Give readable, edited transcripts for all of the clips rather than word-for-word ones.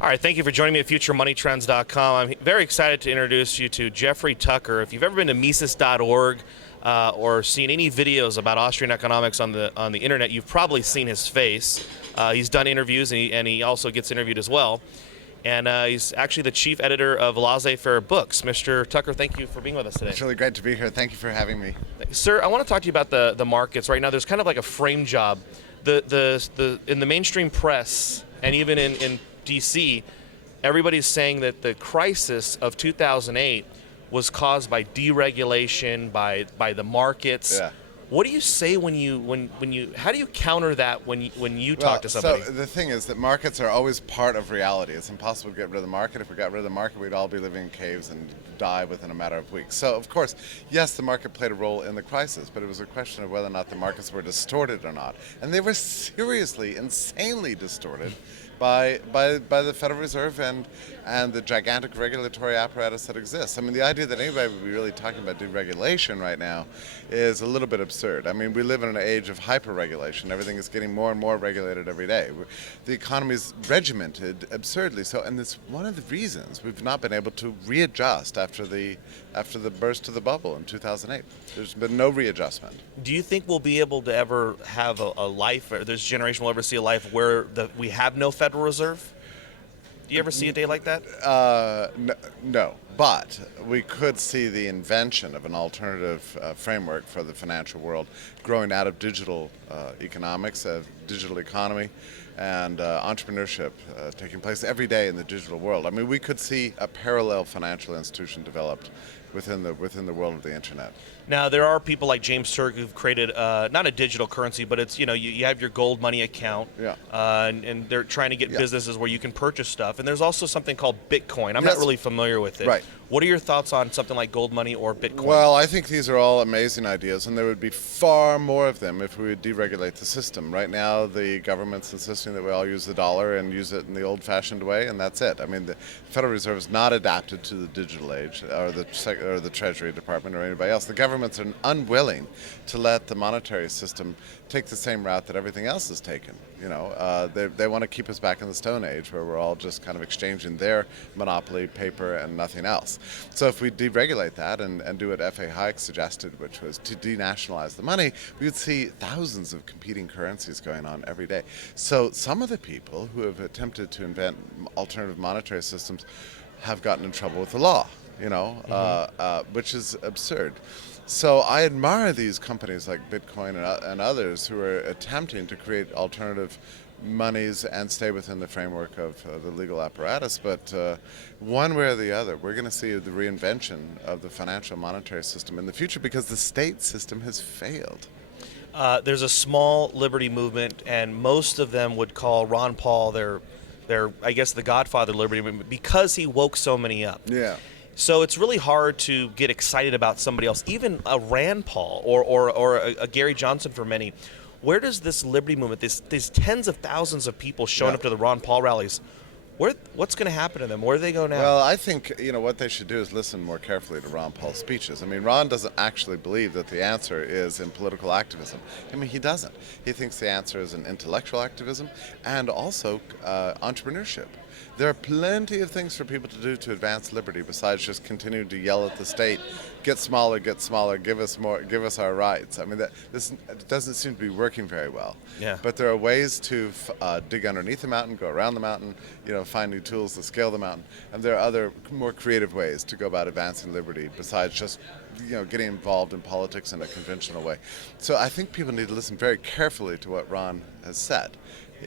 All right, thank you for joining me at FutureMoneyTrends.com. I'm very excited to introduce you to Jeffrey Tucker. If you've ever been to Mises.org or seen any videos about Austrian economics on the internet, you've probably seen his face. He's done interviews, and he also gets interviewed as well. And he's actually the chief editor of Laissez-Faire Books. Mr. Tucker, thank you for being with us today. It's really great to be here. Thank you for having me. Sir, I want to talk to you about the markets right now. There's kind of like a frame job. In the mainstream press and even in DC, everybody's saying that the crisis of 2008 was caused by deregulation, by the markets. Yeah. What do you say when you how do you counter that when you talk to somebody? So the thing is that markets are always part of reality. It's impossible to get rid of the market. If we got rid of the market, we'd all be living in caves and die within a matter of weeks. So of course, yes, the market played a role in the crisis, but it was a question of whether or not the markets were distorted or not. And they were seriously, insanely distorted by the Federal Reserve and the gigantic regulatory apparatus that exists. I mean, the idea that anybody would be really talking about deregulation right now is a little bit absurd. I mean, we live in an age of hyper-regulation. Everything is getting more and more regulated every day. The economy is regimented absurdly so, and it's one of the reasons we've not been able to readjust after the burst of the bubble in 2008. There's been no readjustment. Do you think we'll be able to ever have a life, or this generation will ever see a life where we have no Federal Reserve? Do you ever see a day like that? No, but we could see the invention of an alternative framework for the financial world growing out of digital economics, digital economy, and entrepreneurship taking place every day in the digital world. I mean, we could see a parallel financial institution developed within the world of the internet. Now, there are people like James Turk who've created not a digital currency, but it's, you have your gold money account, Yeah. And they're trying to get Yeah. businesses where you can purchase stuff. And there's also something called Bitcoin. I'm Yes. not really familiar with it. Right. What are your thoughts on something like gold money or Bitcoin? Well, I think these are all amazing ideas, and there would be far more of them if we would deregulate the system. Right now, the government's insisting that we all use the dollar and use it in the old-fashioned way, and that's it. I mean, the Federal Reserve is not adapted to the digital age, or the Treasury Department, or anybody else. The governments are unwilling to let the monetary system take the same route that everything else has taken. They want to keep us back in the Stone Age, where we're all just kind of exchanging their monopoly paper and nothing else. So if we deregulate that and do what F.A. Hayek suggested, which was to denationalize the money, we would see thousands of competing currencies going on every day. So some of the people who have attempted to invent alternative monetary systems have gotten in trouble with the law, which is absurd. So I admire these companies like Bitcoin and others who are attempting to create alternative monies and stay within the framework of the legal apparatus. But one way or the other, we're going to see the reinvention of the financial monetary system in the future because the state system has failed. There's a small liberty movement, and most of them would call Ron Paul their I guess, the godfather of the liberty movement because he woke so many up. Yeah. So it's really hard to get excited about somebody else, even a Rand Paul or a Gary Johnson for many. Where does this liberty movement, these tens of thousands of people showing up to the Ron Paul rallies, what's going to happen to them? Where do they go now? Well, I think what they should do is listen more carefully to Ron Paul's speeches. I mean, Ron doesn't actually believe that the answer is in political activism. I mean, he doesn't. He thinks the answer is in intellectual activism and also entrepreneurship. There are plenty of things for people to do to advance liberty besides just continuing to yell at the state, get smaller, give us more, give us our rights. I mean, this doesn't seem to be working very well. Yeah. But there are ways to dig underneath the mountain, go around the mountain, find new tools to scale the mountain. And there are other more creative ways to go about advancing liberty besides just getting involved in politics in a conventional way. So I think people need to listen very carefully to what Ron has said.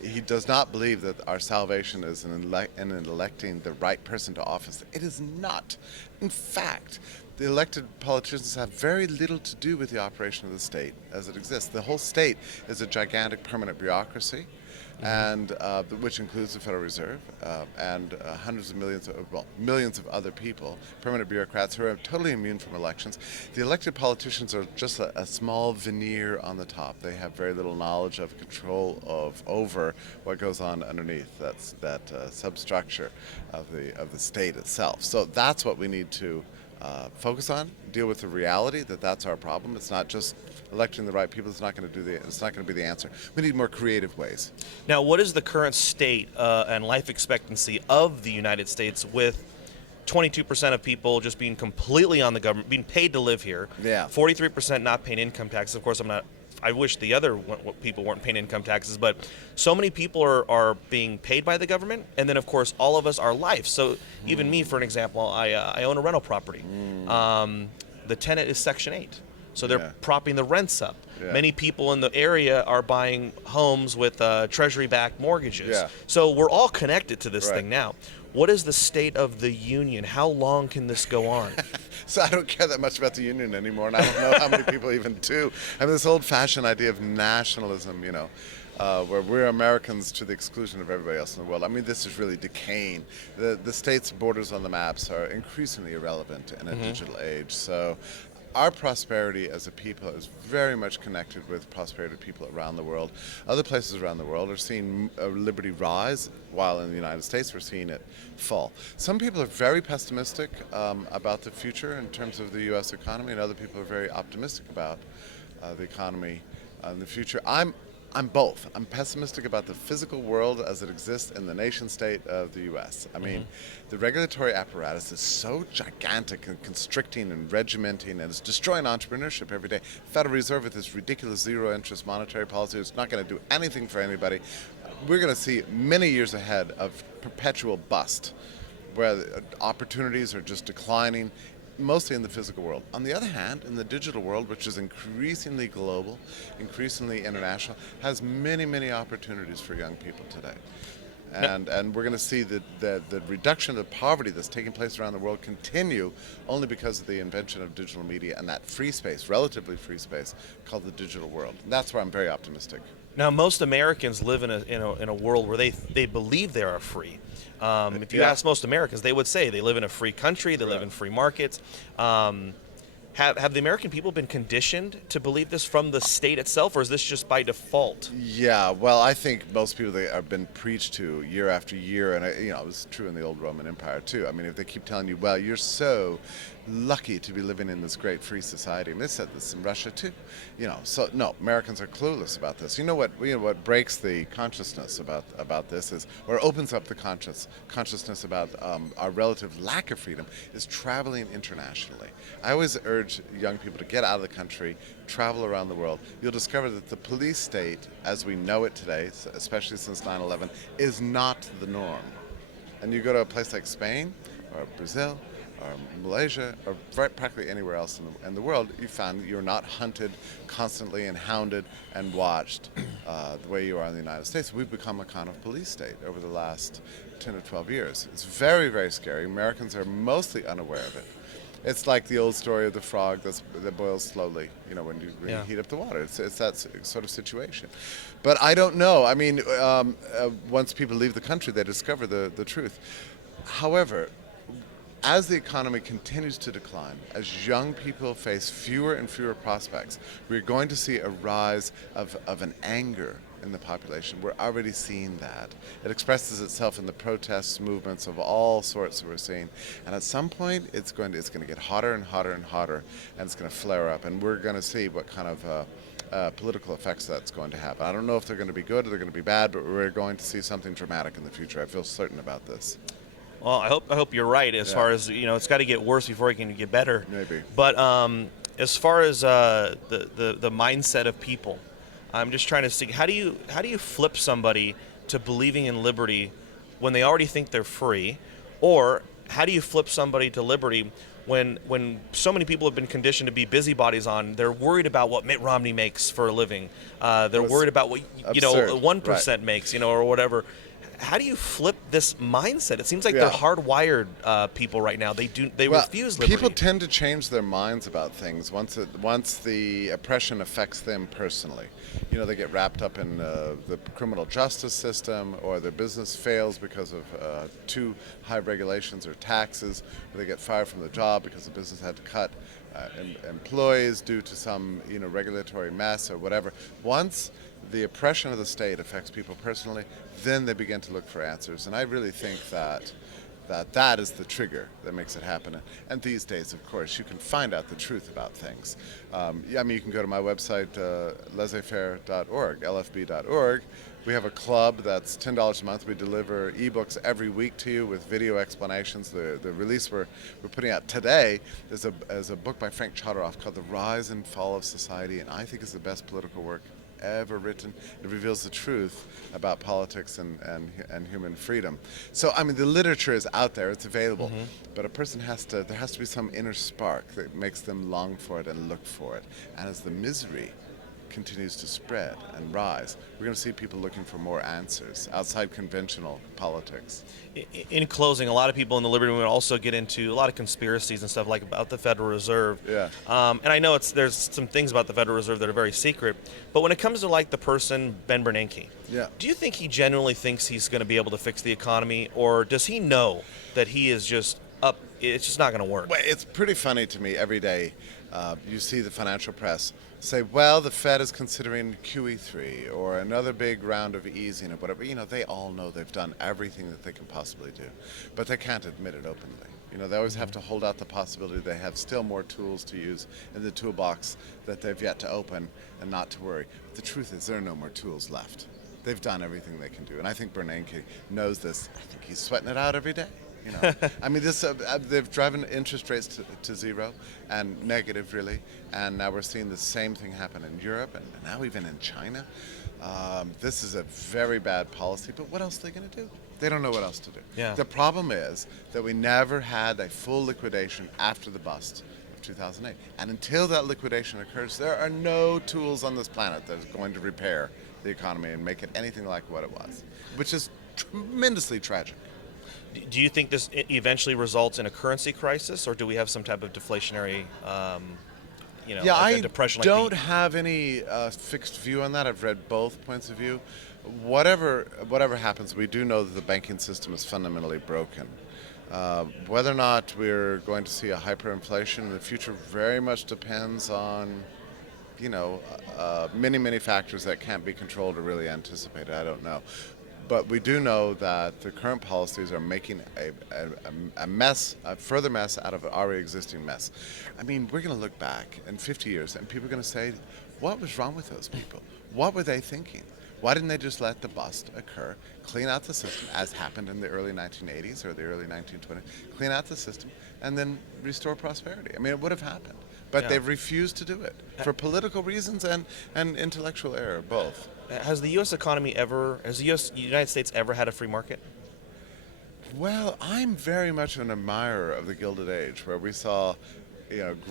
He does not believe that our salvation is in electing the right person to office. It is not. In fact, the elected politicians have very little to do with the operation of the state as it exists. The whole state is a gigantic permanent bureaucracy, and which includes the Federal Reserve and hundreds of millions of other people, permanent bureaucrats who are totally immune from elections. The elected politicians are just a small veneer on the top. They have very little knowledge of control over what goes on underneath. That's that substructure of the state itself. So that's what we need to focus on, deal with the reality that that's our problem. It's not just electing the right people. It's not going to do the. It's not going to be the answer. We need more creative ways. Now, what is the current state and life expectancy of the United States with 22% of people just being completely on the government, being paid to live here? Yeah. 43% not paying income taxes. Of course, I wish the other people weren't paying income taxes, but so many people are being paid by the government, and then of course all of us are life. So even me, for an example, I own a rental property. The tenant is Section 8, so they're propping the rents up. Yeah. Many people in the area are buying homes with treasury-backed mortgages. Yeah. So we're all connected to this Right. thing now. What is the state of the union? How long can this go on? So I don't care that much about the union anymore, and I don't know how many people even do. I mean, this old-fashioned idea of nationalism, where we're Americans to the exclusion of everybody else in the world. I mean, this is really decaying. The state's borders on the maps are increasingly irrelevant in a digital age. So our prosperity as a people is very much connected with prosperity of people around the world. Other places around the world are seeing liberty rise, while in the United States we're seeing it fall. Some people are very pessimistic about the future in terms of the U.S. economy, and other people are very optimistic about the economy in the future. I'm both. I'm pessimistic about the physical world as it exists in the nation state of the U.S. I mean, the regulatory apparatus is so gigantic and constricting and regimenting, and it's destroying entrepreneurship every day. Federal Reserve with this ridiculous zero-interest monetary policy is not going to do anything for anybody. We're going to see many years ahead of perpetual bust, where the opportunities are just declining, mostly in the physical world. On the other hand, in the digital world, which is increasingly global, increasingly international, has many, many opportunities for young people today. And we're going to see the reduction of poverty that's taking place around the world continue only because of the invention of digital media and that free space, relatively free space, called the digital world. And that's where I'm very optimistic. Now, most Americans live in a world where they believe they are free. If you ask most Americans, they would say they live in a free country, they live in free markets. Have the American people been conditioned to believe this from the state itself, or is this just by default? Yeah, well, I think most people that have been preached to year after year, and it was true in the old Roman Empire too. I mean, if they keep telling you, well, you're so lucky to be living in this great free society, and they said this in Russia too. So no, Americans are clueless about this. What breaks the consciousness about this is, or opens up the consciousness about our relative lack of freedom, is traveling internationally. I always urge young people to get out of the country, travel around the world. You'll discover that the police state, as we know it today, especially since 9/11, is not the norm. And you go to a place like Spain or Brazil or Malaysia or practically anywhere else in the world, you find you're not hunted constantly and hounded and watched the way you are in the United States. We've become a kind of police state over the last 10 or 12 years. It's very, very scary. Americans are mostly unaware of it. It's like the old story of the frog that boils slowly, when you heat up the water. It's that sort of situation. But I don't know. I mean, once people leave the country, they discover the truth. However, as the economy continues to decline, as young people face fewer and fewer prospects, we're going to see a rise of an anger in the population. We're already seeing that. It expresses itself in the protests, movements of all sorts that we're seeing. And at some point, it's going to get hotter and hotter and hotter, and it's going to flare up. And we're going to see what kind of political effects that's going to have. I don't know if they're going to be good or they're going to be bad, but we're going to see something dramatic in the future. I feel certain about this. Well, I hope you're right. As far as it's got to get worse before it can get better. Maybe. But as far as the mindset of people, I'm just trying to see how do you flip somebody to believing in liberty when they already think they're free, or how do you flip somebody to liberty when so many people have been conditioned to be busybodies on? They're worried about what Mitt Romney makes for a living. They're worried about what 1% makes, or whatever. How do you flip this mindset? It seems like they're hardwired people right now. They refuse liberty. People tend to change their minds about things once the oppression affects them personally. They get wrapped up in the criminal justice system, or their business fails because of too high regulations or taxes, or they get fired from the job because the business had to cut employees due to some regulatory mess or whatever. Once the oppression of the state affects people personally, then they begin to look for answers. And I really think that that is the trigger that makes it happen. And these days, of course, you can find out the truth about things. You can go to my website, laissezfaire.org, lfb.org. We have a club that's $10 a month. We deliver ebooks every week to you with video explanations. The release we're putting out today is a book by Frank Chodoroff called The Rise and Fall of Society, and I think is the best political work ever written. It reveals the truth about politics and human freedom. So, the literature is out there, it's available, but there has to be some inner spark that makes them long for it and look for it. And as the misery continues to spread and rise, we're going to see people looking for more answers outside conventional politics. In closing, a lot of people in the Liberty Movement also get into a lot of conspiracies and stuff like about the Federal Reserve. Yeah. And I know there's some things about the Federal Reserve that are very secret, but when it comes to like the person Ben Bernanke, yeah, do you think he genuinely thinks he's going to be able to fix the economy, or does he know that he is just up? It's just not going to work. Well, it's pretty funny to me every day. You see the financial press say, well, the Fed is considering QE3 or another big round of easing or whatever. They all know they've done everything that they can possibly do, but they can't admit it openly. They always have to hold out the possibility they have still more tools to use in the toolbox that they've yet to open, and not to worry. But the truth is there are no more tools left. They've done everything they can do, and I think Bernanke knows this. I think he's sweating it out every day. They've driven interest rates to zero and negative, really, and now we're seeing the same thing happen in Europe and now even in China. This is a very bad policy, but what else are they going to do? They don't know what else to do. Yeah. The problem is that we never had a full liquidation after the bust of 2008, and until that liquidation occurs, there are no tools on this planet that is going to repair the economy and make it anything like what it was, which is tremendously tragic. Do you think this eventually results in a currency crisis, or do we have some type of deflationary, like a depression? I don't have any fixed view on that. I've read both points of view. Whatever happens, we do know that the banking system is fundamentally broken. Whether or not we're going to see a hyperinflation in the future very much depends on, many factors that can't be controlled or really anticipated. I don't know. But we do know that the current policies are making a mess, a further mess out of an already existing mess. We're going to look back in 50 years and people are going to say, what was wrong with those people? What were they thinking? Why didn't they just let the bust occur, clean out the system, as happened in the early 1980s or the early 1920s, clean out the system, and then restore prosperity? It would have happened. But they've refused to do it for political reasons and intellectual error, both. Has the United States ever had a free market? Well, I'm very much an admirer of the Gilded Age, where we saw,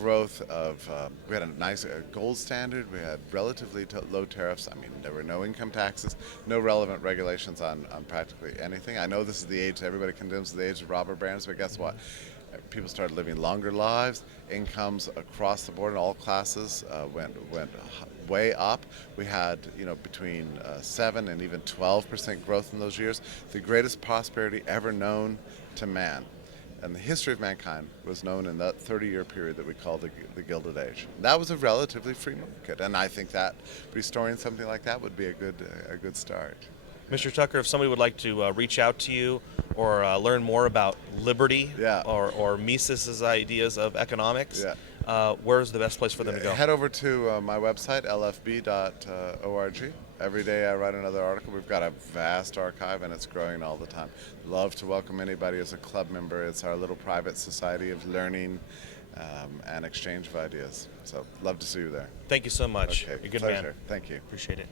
growth of. We had a nice gold standard. We had relatively low tariffs. There were no income taxes, no relevant regulations on practically anything. I know this is the age everybody condemns the age of robber barons, but guess what? People started living longer lives. Incomes across the board in all classes went way up. We had, between 7 and even 12% growth in those years. The greatest prosperity ever known to man. And the history of mankind was known in that 30-year period that we call the Gilded Age. That was a relatively free market, and I think that restoring something like that would be a good start. Mr. Tucker, if somebody would like to reach out to you or learn more about liberty or Mises's ideas of economics, where's the best place for them to go? Head over to my website, lfb.org. Every day I write another article. We've got a vast archive, and it's growing all the time. Love to welcome anybody as a club member. It's our little private society of learning and exchange of ideas. So love to see you there. Thank you so much. Okay, You're a good pleasure. man. Thank you. Appreciate it.